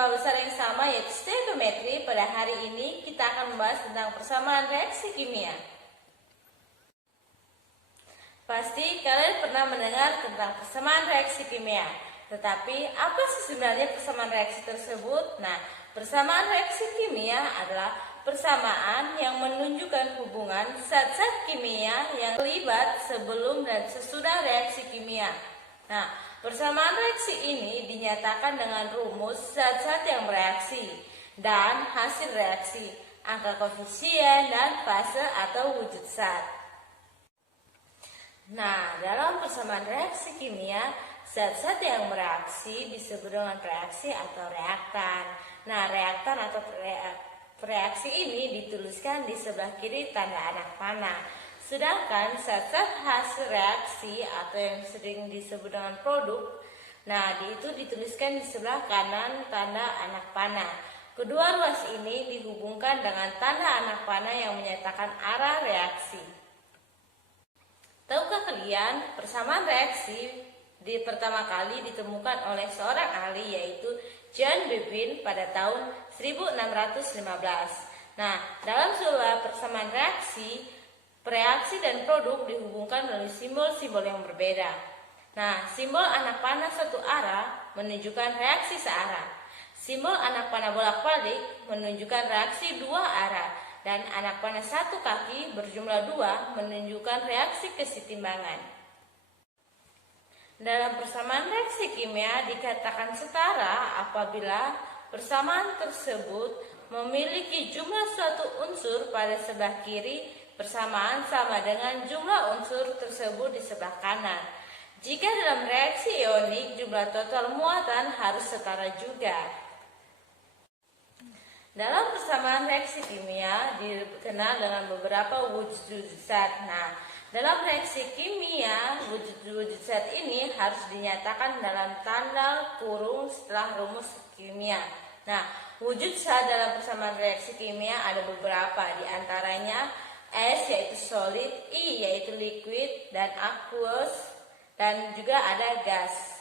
tema besar yang sama yaitu stoichiometry. Pada hari ini kita akan membahas tentang persamaan reaksi kimia. Pasti kalian pernah mendengar tentang persamaan reaksi kimia. Tetapi apa sih sebenarnya persamaan reaksi tersebut? Nah, persamaan reaksi kimia adalah persamaan yang menunjukkan hubungan zat-zat kimia yang terlibat sebelum dan sesudah reaksi kimia. Nah, persamaan reaksi ini dinyatakan dengan rumus zat-zat yang bereaksi dan hasil reaksi, angka koefisien, dan fase atau wujud zat. Nah, dalam persamaan reaksi kimia, zat-zat yang bereaksi disebut dengan reaksi atau reaktan. Nah, reaktan atau reaksi ini dituliskan di sebelah kiri tanda anak panah. Sedangkan zat-zat hasil reaksi atau yang sering disebut dengan produk, nah itu dituliskan di sebelah kanan tanda anak panah. Kedua ruas ini dihubungkan dengan tanda anak panah yang menyatakan arah reaksi. Tahukah kalian persamaan reaksi pertama kali ditemukan oleh seorang ahli yaitu John Bevin pada tahun 1615. Nah, dalam sebuah persamaan reaksi dan produk dihubungkan melalui simbol-simbol yang berbeda. Nah, simbol anak panah satu arah menunjukkan reaksi searah. Simbol anak panah bolak-balik menunjukkan reaksi dua arah. Dan anak panah satu kaki berjumlah dua menunjukkan reaksi kesetimbangan. Dalam persamaan reaksi kimia dikatakan setara apabila persamaan tersebut memiliki jumlah suatu unsur pada sebelah kiri persamaan sama dengan jumlah unsur tersebut di sebelah kanan. Jika dalam reaksi ionik jumlah total muatan harus setara juga. Dalam persamaan reaksi kimia dikenal dengan beberapa wujud zat. Nah, dalam reaksi kimia wujud zat ini harus dinyatakan dalam tanda kurung setelah rumus kimia. Nah, wujud zat dalam persamaan reaksi kimia ada beberapa, di antaranya S yaitu solid, I yaitu liquid, dan aqueous, dan juga ada gas.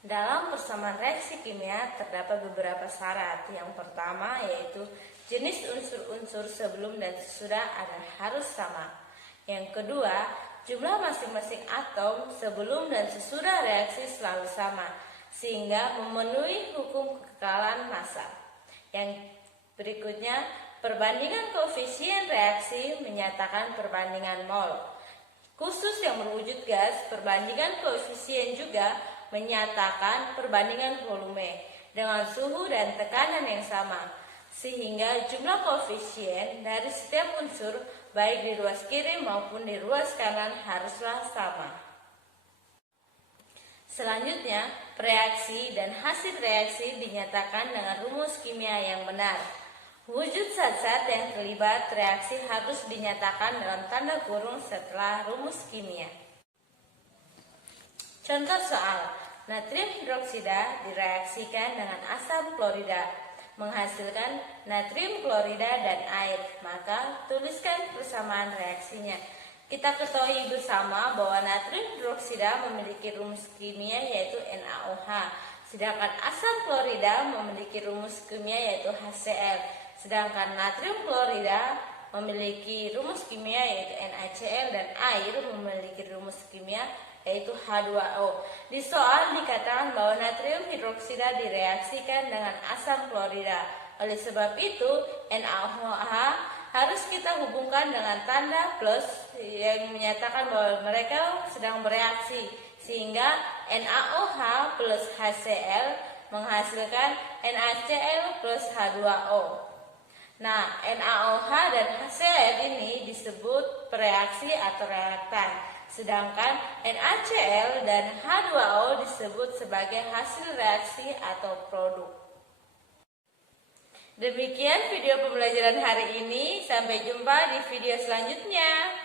Dalam persamaan reaksi kimia terdapat beberapa syarat. Yang pertama yaitu jenis unsur-unsur sebelum dan sesudah harus sama. Yang kedua, jumlah masing-masing atom sebelum dan sesudah reaksi selalu sama, sehingga memenuhi hukum kekekalan massa. Yang berikutnya, perbandingan koefisien reaksi menyatakan perbandingan mol. Khusus yang berwujud gas, perbandingan koefisien juga menyatakan perbandingan volume dengan suhu dan tekanan yang sama, sehingga jumlah koefisien dari setiap unsur baik di ruas kiri maupun di ruas kanan haruslah sama. Selanjutnya, reaksi dan hasil reaksi dinyatakan dengan rumus kimia yang benar. Wujud zat-zat yang terlibat reaksi harus dinyatakan dalam tanda kurung setelah rumus kimia. Contoh soal, natrium hidroksida direaksikan dengan asam klorida, menghasilkan natrium klorida dan air. Maka tuliskan persamaan reaksinya. Kita ketahui bersama bahwa natrium hidroksida memiliki rumus kimia yaitu NaOH, sedangkan asam klorida memiliki rumus kimia yaitu HCl. Sedangkan natrium klorida memiliki rumus kimia yaitu NaCl dan air memiliki rumus kimia yaitu H2O. Di soal dikatakan bahwa natrium hidroksida direaksikan dengan asam klorida. Oleh sebab itu, NaOH harus kita hubungkan dengan tanda plus yang menyatakan bahwa mereka sedang bereaksi, sehingga NaOH plus HCl menghasilkan NaCl plus H2O. Nah, NaOH dan HCl ini disebut pereaksi atau reaktan, sedangkan NaCl dan H2O disebut sebagai hasil reaksi atau produk. Demikian video pembelajaran hari ini, sampai jumpa di video selanjutnya.